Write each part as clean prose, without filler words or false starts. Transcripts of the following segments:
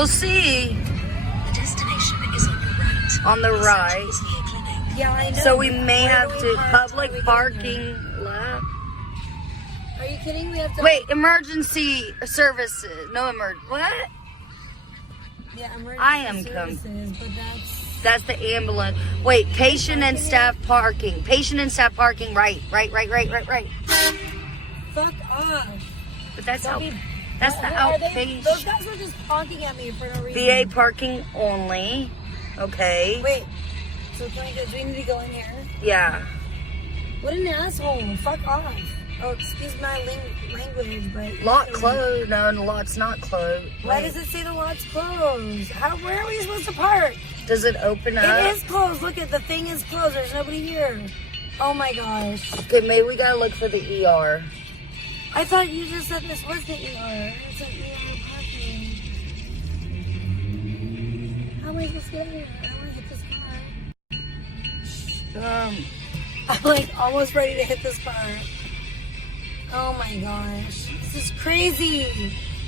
We'll see. The destination is on the right. On the right. Yeah, I know. So we may have to public parking left. Are you kidding? We have to. Wait, emergency services. No what? Yeah, emergency I am services, but That's the ambulance. Wait, patient and staff parking. Patient and staff parking. Right. Fuck off. But that's Don't how. be- That's the Are they- outpatient. Those guys were just honking at me for no reason. VA parking only. Okay. Wait. So do we need to go in here? Yeah. What an asshole. Fuck off. Oh, excuse my language, but... Lot closed. No, the lot's not closed. Why Wait. does it say the lot's closed? Where are we supposed to park? Does it open up? It is closed. Look at the thing is closed. There's nobody here. Oh my gosh. Okay, maybe we gotta look for the ER. I thought you just said this was the ER. It's an ER parking. How am I supposed to get in here? I don't want to hit this car. I'm like almost ready to hit this car. Oh my gosh. This is crazy.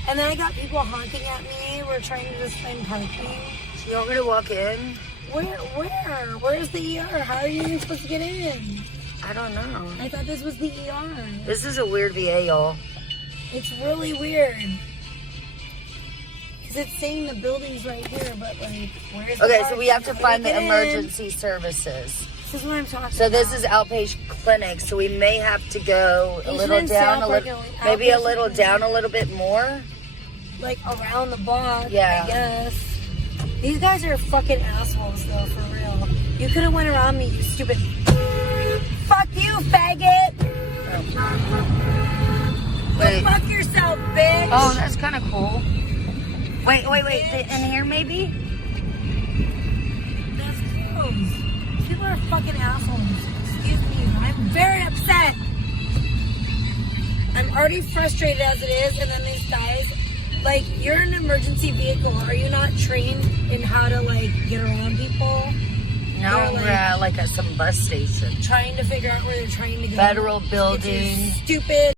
And then I got people honking at me. We're trying to just find parking. So you want me to walk in? Where? Where's the ER? How are you even supposed to get in? I don't know. I thought this was the ER. This is a weird VA, y'all. It's really weird. Because it's saying the building's right here, but like, where's the Okay, so parking? we have to How do find we the get in? emergency services. This is what I'm talking So about. this is outpatient clinic, so we may have to go a Patient little and down, staff a little, parking, maybe a outpatient little clinic. down a little bit more. Like around the block, Yeah. I guess. These guys are fucking assholes, though, for real. You could have went around me, you stupid. Fuck you, faggot! Wait. Go fuck yourself, bitch! Oh, that's kind of cool. Wait. In here, maybe? That's closed. People are fucking assholes. Excuse me. I'm very upset. I'm already frustrated as it is, and then these guys, like, you're in an emergency vehicle. Are you not trained in how to, like, get around people? No, They're, we're at like at some bus station. Trying to figure out where they're trying to go. Federal It's building. stupid.